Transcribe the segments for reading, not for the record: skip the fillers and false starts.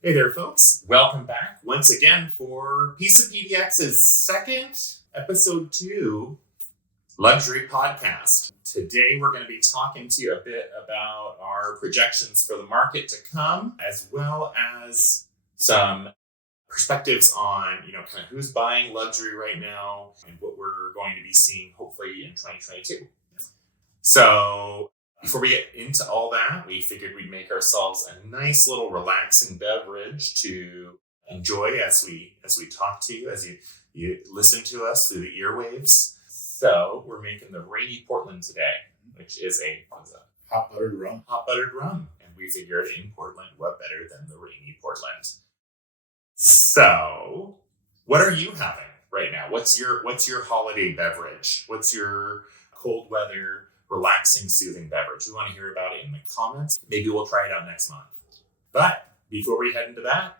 Hey there, folks. Welcome back once again for Piece of PDX's second episode 2 luxury podcast. Today, we're going to be talking to you a bit about our projections for the market to come, as well as some perspectives on, kind of who's buying luxury right now and what we're going to be seeing hopefully in 2022. So before we get into all that, we figured we'd make ourselves a nice little relaxing beverage to enjoy as we talk to you, as you listen to us through the earwaves. So we're making the Rainy Portland today, which is a hot buttered rum. And we figured in Portland, what better than the Rainy Portland? So what are you having right now? What's your holiday beverage? What's your cold weather relaxing, soothing beverage? We want to hear about it in the comments. Maybe we'll try it out next month. But before we head into that,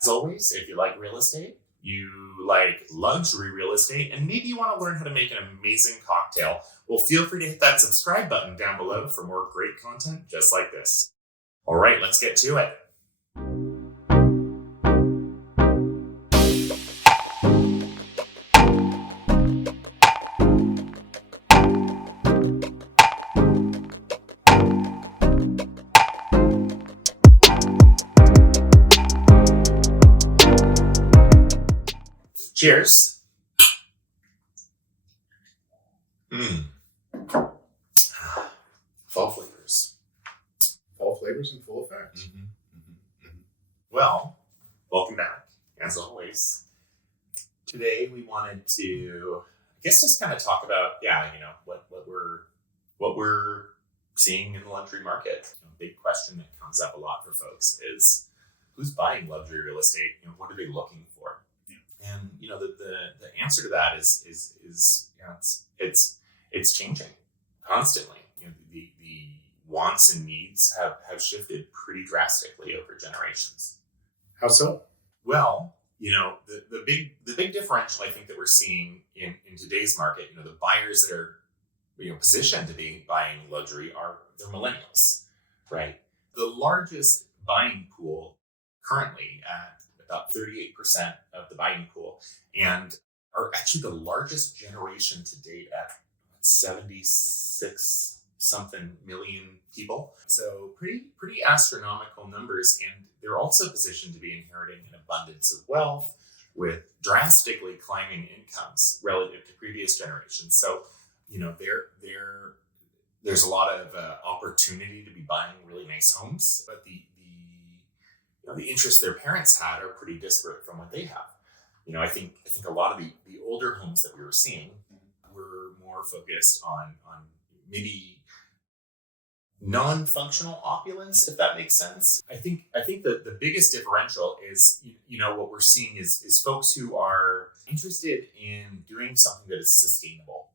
as always, if you like real estate, you like luxury real estate, and maybe you want to learn how to make an amazing cocktail, well, feel free to hit that subscribe button down below for more great content just like this. All right, let's get to it. Cheers. Fall flavors. Fall flavors in full effect. Well, welcome back, as always. Today we wanted to, just kind of talk about, what we're seeing in the luxury market. Big question that comes up a lot for folks is, who's buying luxury real estate? What are they looking for? And the answer to that is it's changing constantly. The wants and needs have shifted pretty drastically over generations. How so? Well, the big differential I think that we're seeing in today's market, the buyers that are positioned to be buying luxury they're millennials, right? The largest buying pool currently at about 38% of the buying pool, and are actually the largest generation to date at 76 something million people. So pretty astronomical numbers, and they're also positioned to be inheriting an abundance of wealth with drastically climbing incomes relative to previous generations. So there's a lot of opportunity to be buying really nice homes, but the interests their parents had are pretty disparate from what they have. I think a lot of the older homes that we were seeing were more focused on maybe non-functional opulence, if that makes sense. I think that the biggest differential is, what we're seeing is folks who are interested in doing something that is sustainable.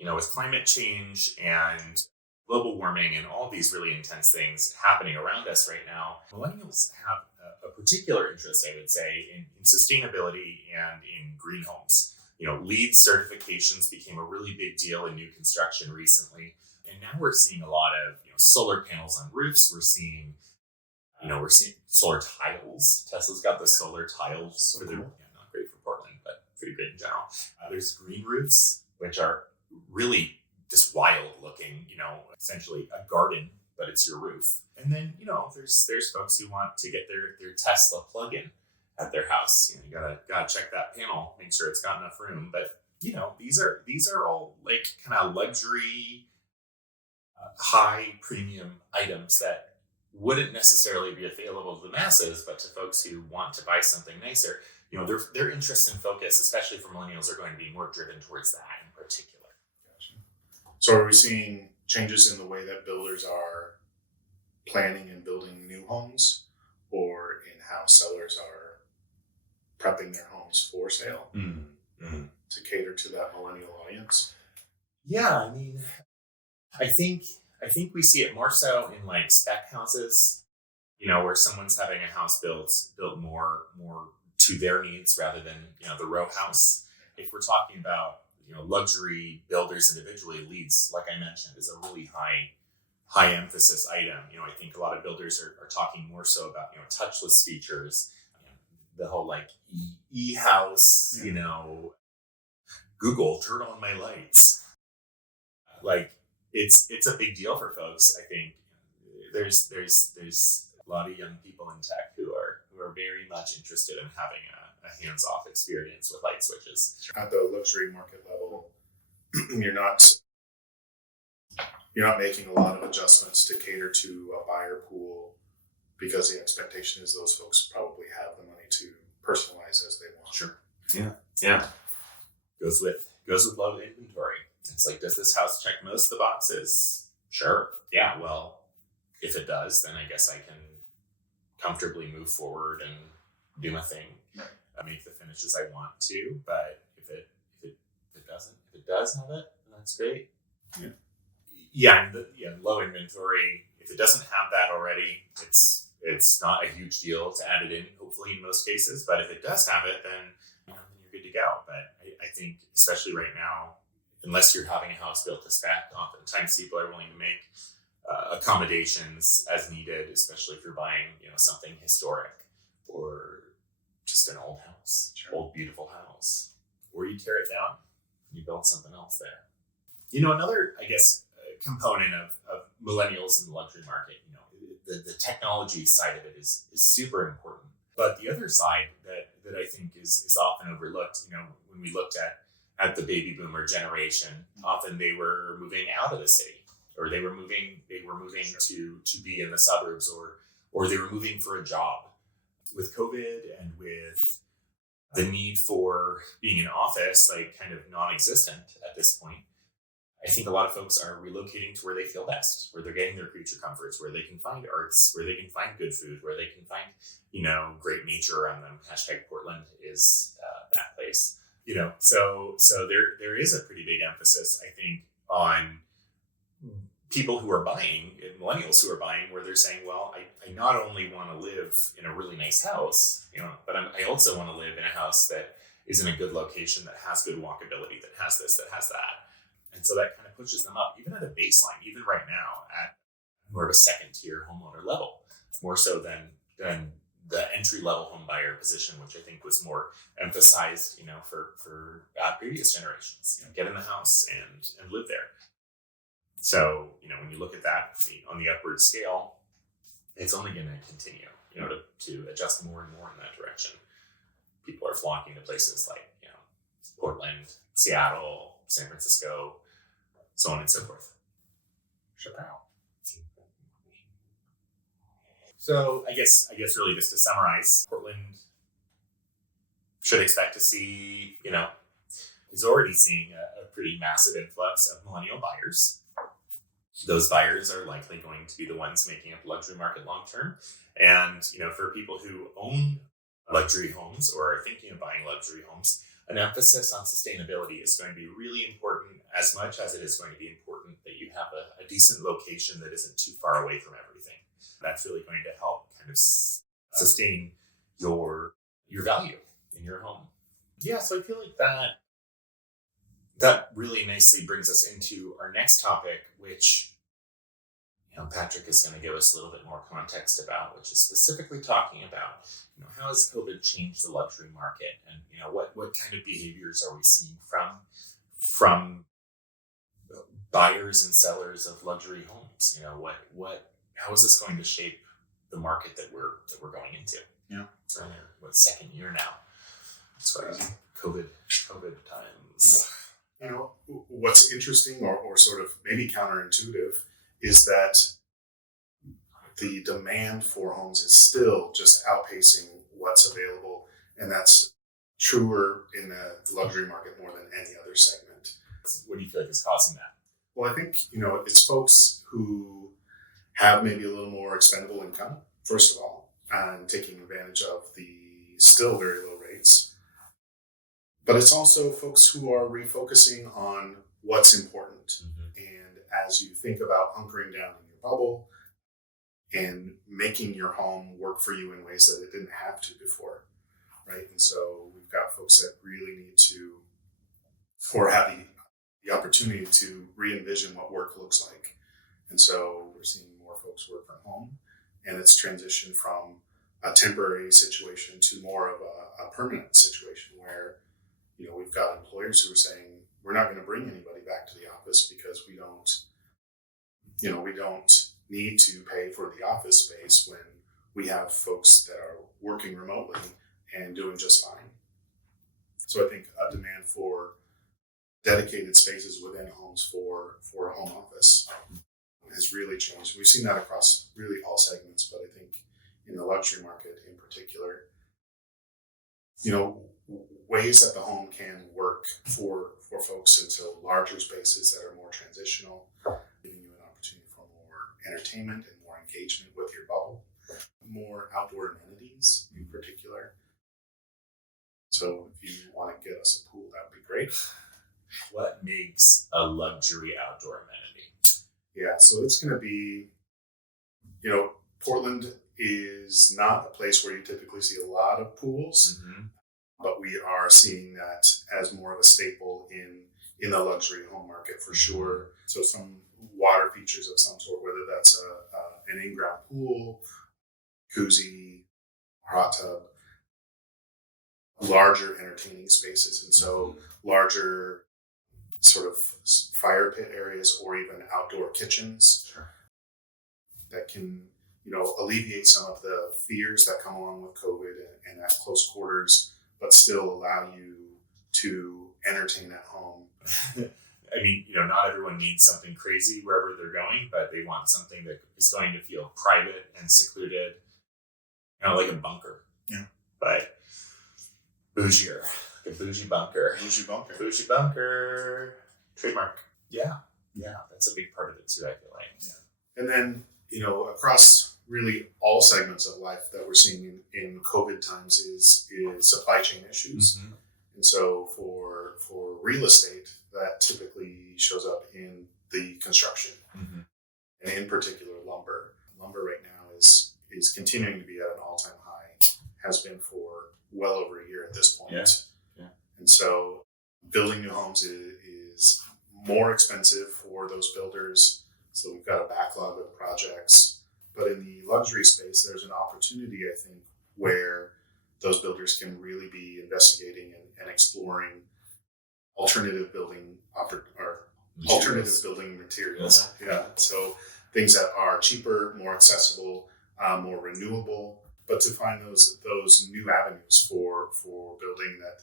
With climate change and global warming and all these really intense things happening around us right now, millennials have a particular interest, I would say, in sustainability and in green homes. LEED certifications became a really big deal in new construction recently. And now we're seeing a lot of solar panels on roofs. We're seeing solar tiles. Tesla's got the solar tiles. So cool. Not great for Portland, but pretty great in general. There's green roofs, which are really just wild looking, essentially a garden, but it's your roof. And then, there's folks who want to get their Tesla plug-in at their house. You gotta check that panel, make sure it's got enough room. But, these are all like kind of luxury, high premium items that wouldn't necessarily be available to the masses, but to folks who want to buy something nicer. Their interests and focus, especially for millennials, are going to be more driven towards that in particular. So are we seeing changes in the way that builders are planning and building new homes, or in how sellers are prepping their homes for sale to cater to that millennial audience? Yeah, I think we see it more so in like spec houses, where someone's having a house built more to their needs rather than the row house. If we're talking about luxury builders individually, Leeds, like I mentioned, is a really high high emphasis item. I think a lot of builders are talking more so about, touchless features, the whole like e-house, Google, turn on my lights. Like it's a big deal for folks. I think there's a lot of young people in tech who are very much interested in having a hands-off experience with light switches. At the luxury market level, you're not making a lot of adjustments to cater to a buyer pool, because the expectation is those folks probably have the money to personalize as they want. Sure. Yeah. Goes with low inventory. It's like, does this house check most of the boxes? Sure. Yeah. Well, if it does, then I guess I can comfortably move forward and do my thing. Right. Make the finishes I want to. But if it doesn't, if it does have it, then that's great. Yeah. Low inventory. If it doesn't have that already, it's not a huge deal to add it in, hopefully in most cases. But if it does have it, then you're good to go. But I think, especially right now, unless you're having a house built to spec, oftentimes people are willing to make accommodations as needed, especially if you're buying, something historic or just an old house, old beautiful house, or you tear it down and you build something else there. Another, I guess, component of millennials in the luxury market, the technology side of it is super important. But the other side that I think is often overlooked, when we looked at the baby boomer generation, often they were moving out of the city, or they were moving to be in the suburbs, or they were moving for a job. With COVID and with the need for being in office, like kind of non-existent at this point, I think a lot of folks are relocating to where they feel best, where they're getting their creature comforts, where they can find arts, where they can find good food, where they can find, great nature around them. # Portland is that place. So there is a pretty big emphasis, I think, on people who are buying, millennials who are buying, where they're saying, well, I not only want to live in a really nice house, but I also want to live in a house that is in a good location, that has good walkability, that has this, that has that. And so that kind of pushes them up, even at a baseline, even right now at more of a second tier homeowner level, more so than the entry level home buyer position, which I think was more emphasized, for previous generations. Get in the house and live there. So, when you look at that on the upward scale, it's only going to continue, to adjust more and more in that direction. People are flocking to places like, Portland, Seattle, San Francisco, so on and so forth. Shapiro. So I guess really just to summarize, Portland should expect to see, is already seeing a pretty massive influx of millennial buyers. Those buyers are likely going to be the ones making up the luxury market long term. And, for people who own luxury homes or are thinking of buying luxury homes, an emphasis on sustainability is going to be really important, as much as it is going to be important that you have a decent location that isn't too far away from everything. That's really going to help kind of sustain your value in your home. Yeah, so I feel like that really nicely brings us into our next topic, which Patrik is going to give us a little bit more context about, which is specifically talking about how has COVID changed the luxury market, and what kind of behaviors are we seeing from buyers and sellers of luxury homes? How is this going to shape the market that we're going into? Yeah, we're in our second year now. It's crazy. COVID times. What's interesting or sort of maybe counterintuitive is that the demand for homes is still just outpacing what's available, and that's truer in the luxury market more than any other segment. What do you feel like is causing that? Well, I think, it's folks who have maybe a little more expendable income, first of all, and taking advantage of the still very low rates. But it's also folks who are refocusing on what's important. Mm-hmm. And as you think about hunkering down in your bubble and making your home work for you in ways that it didn't have to before, right? And so we've got folks that really need to, or have the opportunity to re-envision what work looks like And so we're seeing more folks work from home, and it's transitioned from a temporary situation to more of a permanent situation where, we've got employers who are saying, we're not going to bring anybody back to the office because we don't need to pay for the office space when we have folks that are working remotely and doing just fine. So I think a demand for dedicated spaces within homes for a home office has really changed. We've seen that across really all segments, but I think in the luxury market in particular, ways that the home can work for folks into larger spaces that are more transitional, giving you an opportunity for more entertainment and more engagement with your bubble, more outdoor amenities in particular. So if you want to get us a pool, that would be great. What makes a luxury outdoor amenity? Yeah, so it's going to be, Portland is not a place where you typically see a lot of pools, but we are seeing that as more of a staple in the luxury home market for sure. So some water features of some sort, whether that's an in-ground pool, jacuzzi, hot tub, larger entertaining spaces, and so larger sort of fire pit areas or even outdoor kitchens that can, alleviate some of the fears that come along with COVID and at close quarters, but still allow you to entertain at home. I mean, not everyone needs something crazy wherever they're going, but they want something that is going to feel private and secluded, like a bunker. Yeah. But bougier. Like a bougie bunker. Bougie bunker. Bougie bunker. Trademark. Yeah. Yeah. That's a big part of it too, I feel like. Yeah. And then, across really all segments of life that we're seeing in COVID times is supply chain issues. And so for real estate, that typically shows up in the construction, and in particular lumber. Lumber right now is continuing to be at an all-time high, has been for well over a year at this point. Yeah. And so building new homes is more expensive for those builders. So we've got a backlog of projects. But in the luxury space, there's an opportunity, I think, where those builders can really be investigating and exploring alternative building building materials. Yeah. So things that are cheaper, more accessible, more renewable, but to find those new avenues for building that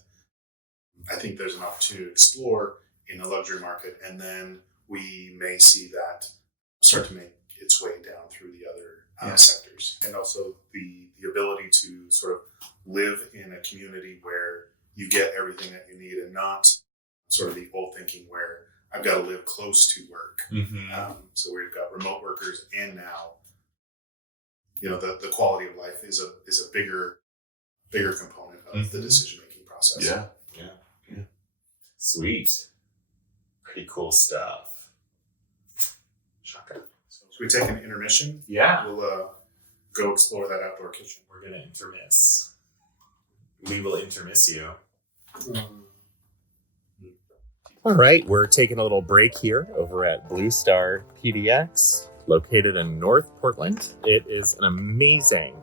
I think there's an opportunity to explore in the luxury market, and then we may see that start to make its way down through the other sectors, and also the ability to sort of live in a community where you get everything that you need, and not sort of the old thinking where I've got to live close to work. So we've got remote workers, and now the quality of life is a bigger component of the decision making process. Yeah. Sweet. Pretty cool stuff. Shaka. So should we take an intermission? Yeah. We'll go explore that outdoor kitchen. We're going to intermiss. We will intermiss you. All right. We're taking a little break here over at Star PDX, located in North Portland. It is an amazing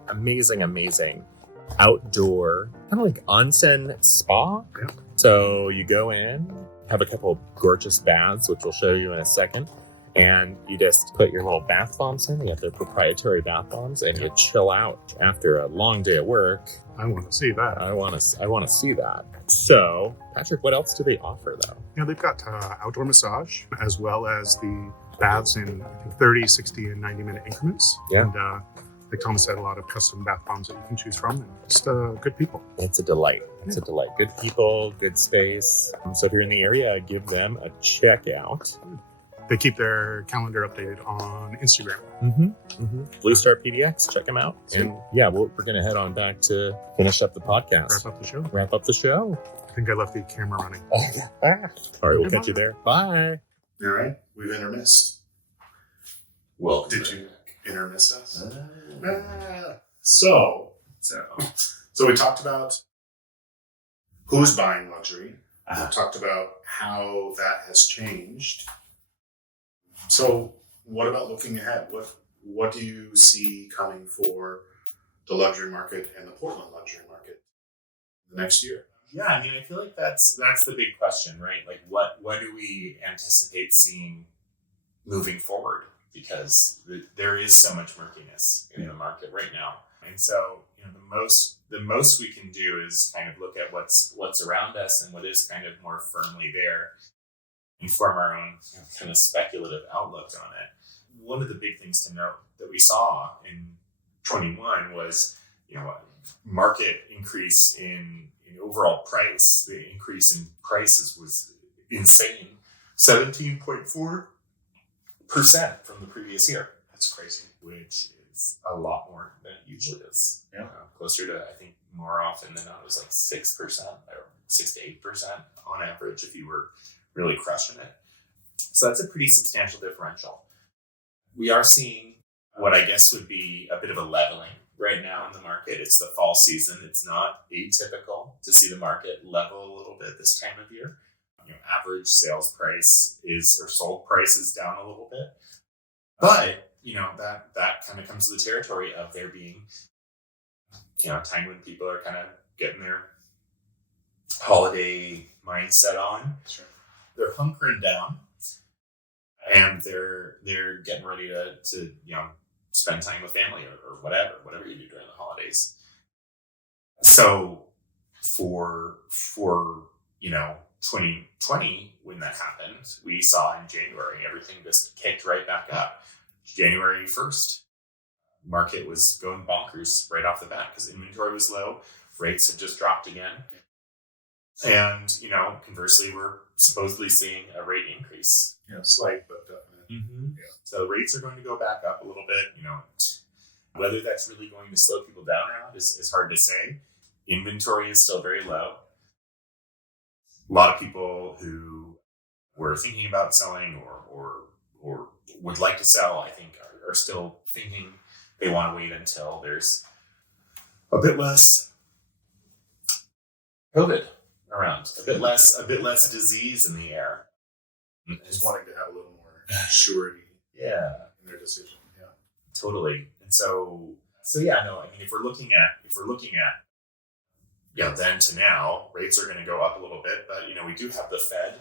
outdoor, kind of like onsen spa. Yeah. So you go in, have a couple of gorgeous baths, which we'll show you in a second. And you just put your little bath bombs in. You have their proprietary bath bombs, and you chill out after a long day of work. I want to see that. I want to see that. So, Patrik, what else do they offer, though? They've got outdoor massage, as well as the baths in, I think, 30, 60, and 90-minute increments. Yeah. And like Thomas said, a lot of custom bath bombs that you can choose from, and just good people. It's a delight. It's a delight. Good people, good space. So if you're in the area, give them a check out. They keep their calendar updated on Instagram. Star PDX, check them out. Sweet. And yeah, we're going to head on back to finish up the podcast. Wrap up the show. I think I left the camera running. All right, we'll catch you there. Bye. All right, we've intermissed. Well, did you intermiss us? So we talked about who's buying luxury. We talked about how that has changed. So What about looking ahead? What do you see coming for the luxury market and the Portland luxury market the next year? Yeah, I mean, I feel like that's the big question, right? Like, what do we anticipate seeing moving forward? Because there is so much murkiness in the market right now, and so the most we can do is kind of look at what's around us and what is kind of more firmly there, and form our own kind of speculative outlook on it. One of the big things to note that we saw in 21 was market increase in overall price. The increase in prices was insane, 17.4% from the previous year. That's crazy. Which is a lot more than it usually is. Yeah. Closer to, I think, more often than not, it was like 6% or 6 to 8% on average if you were really crushing it. So that's a pretty substantial differential. We are seeing what I guess would be a bit of a leveling right now in the market. It's the fall season. It's not atypical to see the market level a little bit this time of year. Average sales price sold price is down a little bit, but that kind of comes to the territory of there being a time when people are kind of getting their holiday mindset on. Sure. They're hunkering down, and they're getting ready to spend time with family or whatever you do during the holidays. So for 2020, when that happened, we saw in January everything just kicked right back up. January 1st, market was going bonkers right off the bat because inventory was low, rates had just dropped again, and conversely, we're supposedly seeing a rate increase. Slight, but definitely. Mm-hmm. Yeah. So rates are going to go back up a little bit. Whether that's really going to slow people down or not is hard to say. Inventory is still very low. A lot of people who were thinking about selling or would like to sell, I think, are still thinking they want to wait until there's a bit less COVID around, a bit less disease in the air. Just wanting to have a little more surety in their decision. Yeah. Totally. And so yeah, no, I mean, if we're looking at then to now, rates are going to go up a little bit, but we do have the Fed,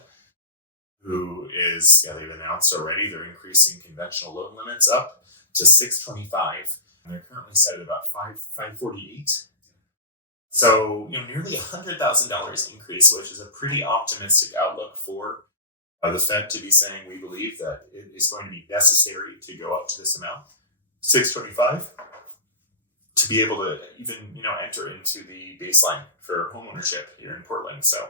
who is they've announced already they're increasing conventional loan limits up to 625, and they're currently set at about 548. So nearly $100,000 increase, which is a pretty optimistic outlook for the Fed to be saying we believe that it is going to be necessary to go up to this amount, 625. To be able to even, enter into the baseline for homeownership here in Portland. So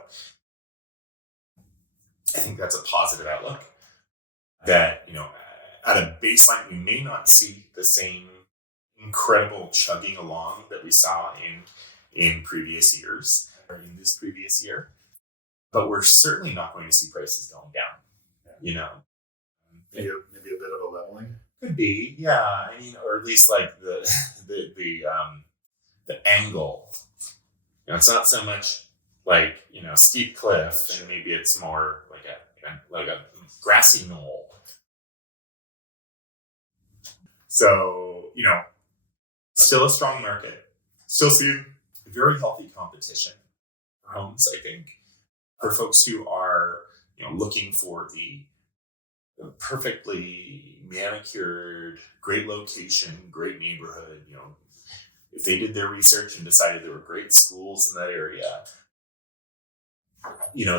I think that's a positive outlook that, at a baseline, we may not see the same incredible chugging along that we saw in previous years or in this previous year, but we're certainly not going to see prices going down, Maybe a bit of a leveling. Could be, yeah. I mean, or at least like the angle. It's not so much like steep cliff, and maybe it's more like a grassy knoll. So still a strong market. Still seeing very healthy competition for homes. I think for folks who are looking for the perfectly manicured, great location, great neighborhood, if they did their research and decided there were great schools in that area,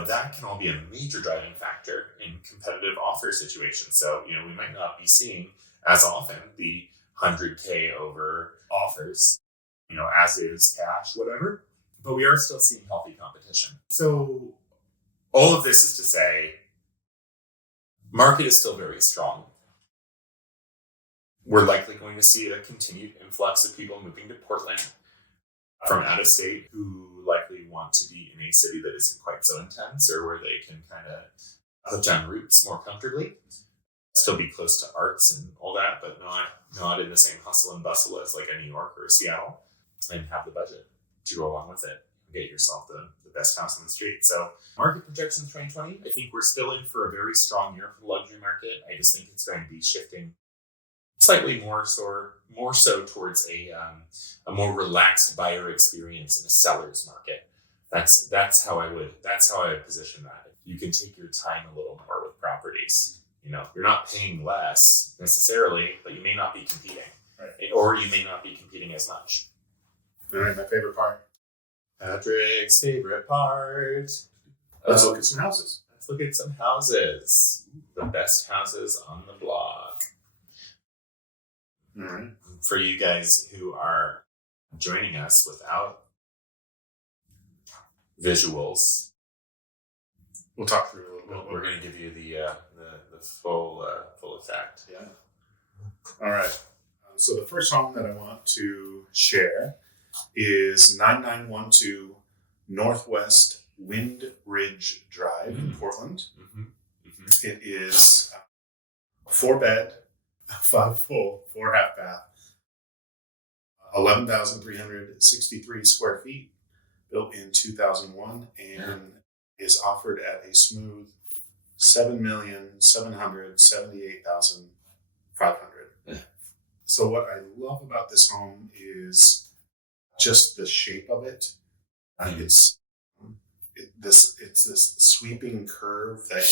that can all be a major driving factor in competitive offer situations. So, we might not be seeing as often the 100K over offers, as is cash, whatever, but we are still seeing healthy competition. So all of this is to say, market is still very strong. We're likely going to see a continued influx of people moving to Portland from out of state who likely want to be in a city that isn't quite so intense or where they can kind of put down roots more comfortably, still be close to arts and all that, but not in the same hustle and bustle as like a New York or a Seattle, and have the budget to go along with it. get yourself the best house on the street. So market projections 2020, I think we're still in for a very strong year for the luxury market. I just think it's going to be shifting slightly more so towards a more relaxed buyer experience in a seller's market. That's how I would position that. You can take your time a little more with properties. You're not paying less necessarily, but you may not be competing, right? Or you may not be competing as much. All right, my favorite part. Patrick's favorite part. Let's look at some houses. Let's look at some houses. The best houses on the block. All right. For you guys who are joining us without visuals, we'll talk through it a little bit. We're going to give you the full effect. Yeah. All right. So the first home that I want to share is 9912 Northwest Wind Ridge Drive in Portland. Mm-hmm. Mm-hmm. It is a 4-bed, 5 full, 4 half bath, 11,363 square feet, built in 2001, and is offered at a smooth $7,778,500. Yeah. So what I love about this home is just the shape of it. It's this sweeping curve that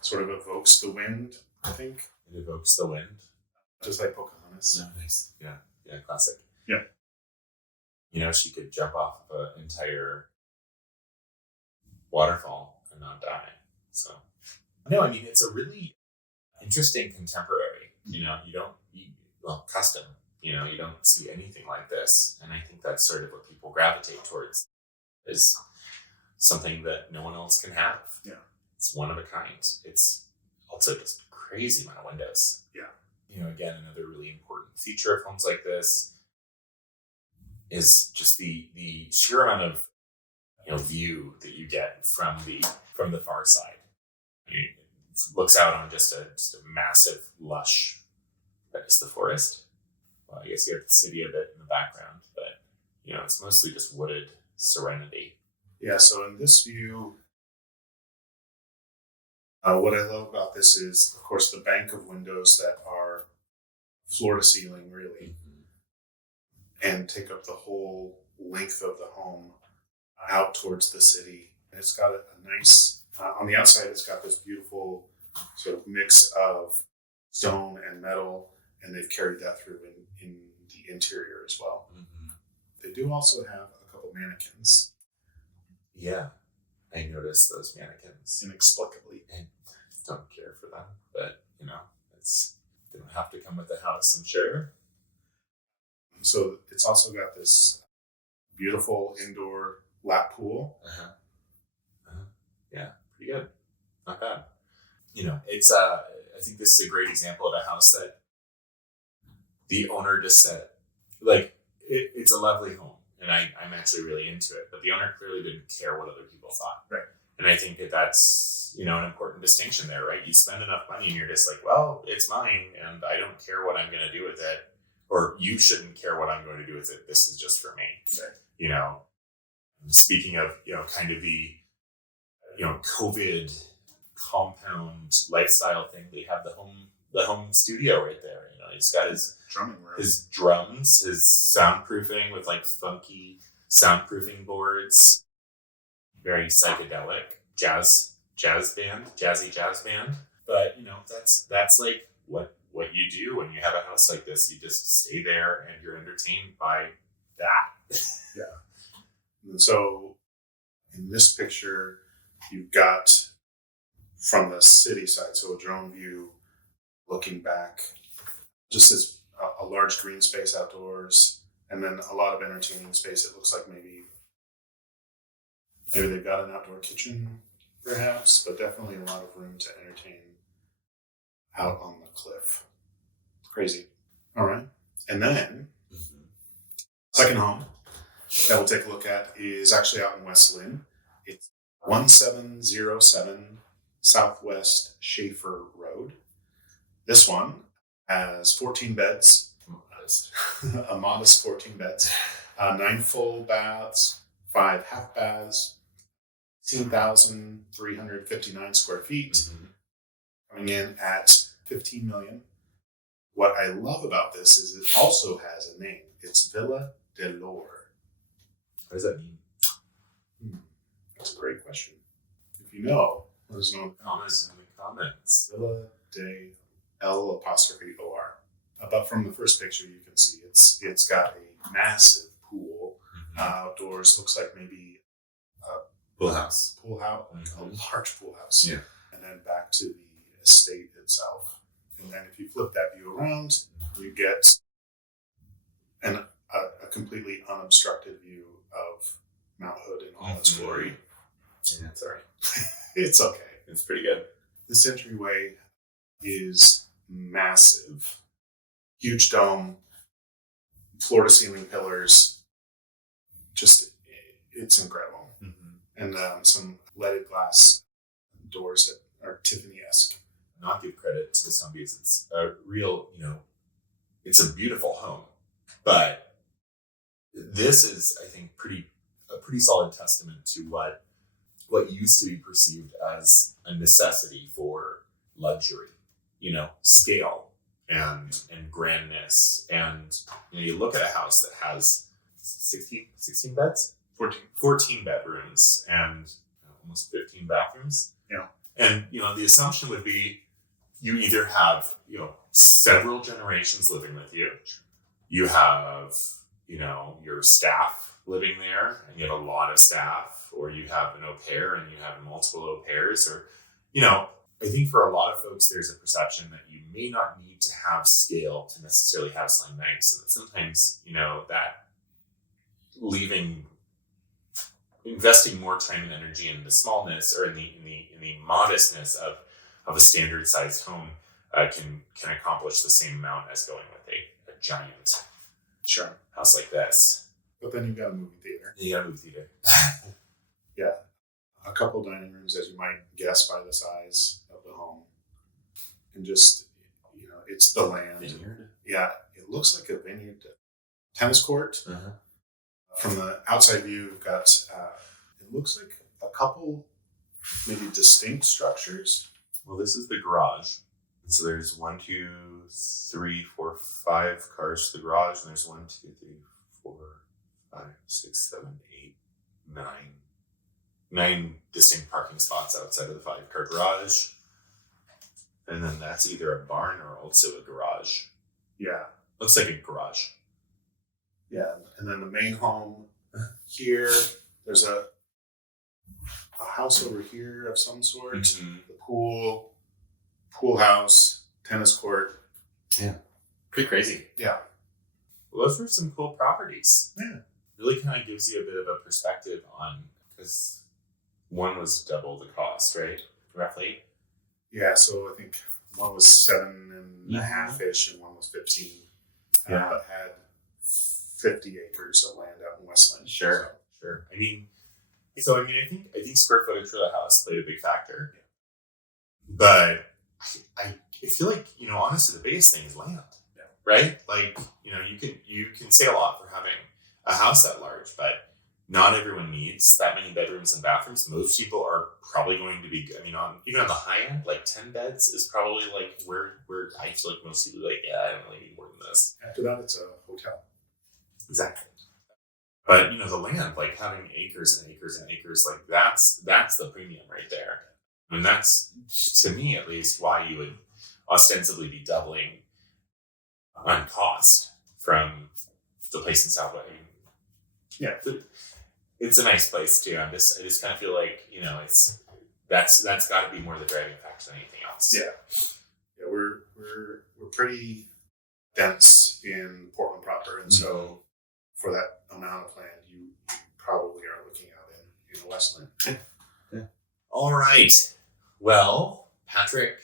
sort of evokes the wind. I think it evokes the wind, just like Pocahontas. Oh, nice. Yeah, classic. Yeah. She could jump off of an entire waterfall and not die. So, no, I mean, it's a really interesting contemporary. Custom. You don't see anything like this, and I think that's sort of what people gravitate towards. Is something that no one else can have. Yeah, it's one of a kind. It's also just a crazy amount of windows. Yeah, again, another really important feature of homes like this is just the sheer amount of view that you get from the far side. It looks out on just a massive lush. That is the forest. Well, I guess you have the city a bit in the background, but it's mostly just wooded serenity. Yeah. So in this view, what I love about this is, of course, the bank of windows that are floor to ceiling, really, and take up the whole length of the home out towards the city. And it's got a nice, on the outside, it's got this beautiful sort of mix of stone and metal, and they've carried that through in the interior as well. Mm-hmm. They do also have a couple mannequins. Yeah, I noticed those mannequins. Inexplicably. I don't care for them, but, they don't have to come with the house, I'm sure. So it's also got this beautiful indoor lap pool. Yeah, pretty good. Not bad. It's I think this is a great example of a house that the owner just said, it's a lovely home, and I'm actually really into it, but the owner clearly didn't care what other people thought. Right. And I think that's, an important distinction there, right? You spend enough money and you're just like, well, it's mine and I don't care what I'm going to do with it, or you shouldn't care what I'm going to do with it. This is just for me. Right. Speaking of, kind of the, COVID compound lifestyle thing, they have the home studio right there. He's got his drumming room, his drums, his soundproofing with funky soundproofing boards, very psychedelic jazzy jazz band. But that's like what you do when you have a house like this. You just stay there and you're entertained by that. Yeah. And so in this picture, you've got from the city side, so a drone view looking back, just this a large green space outdoors, and then a lot of entertaining space. It looks like maybe they've got an outdoor kitchen, perhaps, but definitely a lot of room to entertain out on the cliff. It's crazy. All right. And then, second home that we'll take a look at is actually out in West Lynn. It's 1707 Southwest Schaefer Road. This one has 14 beds, a modest 14 beds, 9 full baths, 5 half baths, 16,359 square feet, coming in at $15 million. What I love about this is it also has a name. It's Villa de Lore. What does that mean? That's a great question. If you know, let us know in the Comments. Villa de L''OR. But from the first picture, you can see it's got a massive pool outdoors. Looks like maybe Pool house. a large pool house. Yeah. And then back to the estate itself. And then if you flip that view around, you get a completely unobstructed view of Mount Hood in all its glory. Yeah, sorry. It's okay. It's pretty good. This entryway is massive. Huge dome, floor to ceiling pillars. Just, it's incredible. And some leaded glass doors that are Tiffany-esque. Not give credit to this home because it's a real, it's a beautiful home. But this is, I think, a pretty solid testament to what used to be perceived as a necessity for luxury, scale and grandness. And you look at a house that has 16 beds, 14 bedrooms, and almost 15 bathrooms. Yeah. And the assumption would be you either have several generations living with you, you have your staff living there, and you have a lot of staff, or you have an au pair and you have multiple au pairs, or I think for a lot of folks there's a perception that you may not need to have scale to necessarily have something nice, and that sometimes that investing more time and energy in the smallness or in the modestness of a standard sized home can accomplish the same amount as going with a giant house like this. But then you've got a movie theater. You got a movie theater. Yeah. A couple dining rooms, as you might guess by the size of the home. And just, it's the land. Vineyard. Yeah. It looks like a vineyard. Tennis court. Uh-huh. From the outside view, you've got, it looks like a couple maybe distinct structures. Well, this is the garage. And so there's 1, 2, 3, 4, 5 cars to the garage, and there's 1, 2, 3, 4, 5, 6, 7, 8, 9 distinct parking spots outside of the 5-car garage. And then that's either a barn or also a garage. Yeah. Looks like a garage. Yeah. And then the main home here, there's a house over here of some sort. Mm-hmm. The pool house, tennis court. Yeah. Pretty crazy. Yeah. Well, those were some cool properties. Yeah. Really kind of gives you a bit of a perspective on, because one was double the cost, right? Roughly. Yeah. So I think one was 7.5-ish and one was 15. Yeah. But had 50 acres of land out in Westland. Sure. I think square footage for the house played a big factor. Yeah. But I feel like, honestly, the biggest thing is land. Yeah. Right? Like, you can say a lot for having a house that large, but not everyone needs that many bedrooms and bathrooms. Most people are probably going to be, even on the high end, like 10 beds is probably like where I feel like most people are like, yeah, I don't really need more than this. After that, it's a hotel. Exactly. But the land, like having acres and acres and acres, like that's the premium right there. I mean, that's, to me at least, why you would ostensibly be doubling on cost from the place in Southwest. I mean, yeah, it's a nice place too. I just kind of feel like that's got to be more the driving factor than anything else. Yeah, we're pretty dense in Portland proper, and so for that amount of land, you probably are looking out in Westland. Yeah. All right. Well, Patrik,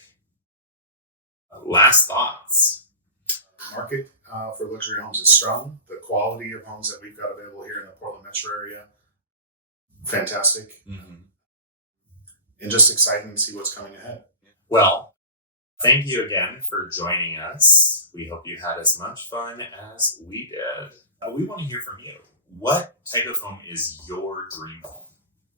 last thoughts. The market for luxury homes is strong. The quality of homes that we've got available here in the Portland metro area, fantastic. Mm-hmm. And just exciting to see what's coming ahead. Well, thank you again for joining us. We hope you had as much fun as we did. We want to hear from you. what type of home is your dream home?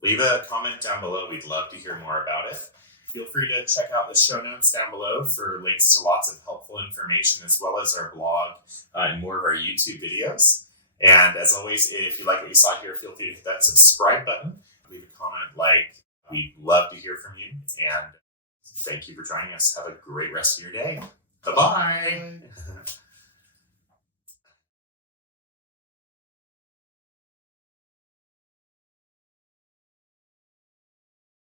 Leave a comment down below. We'd love to hear more about it. Feel free to check out the show notes down below for links to lots of helpful information, as well as our blog and more of our YouTube videos. And as always, if you like what you saw here, feel free to hit that subscribe button. Leave a comment, we'd love to hear from you. And thank you for joining us. Have a great rest of your day. Bye-bye.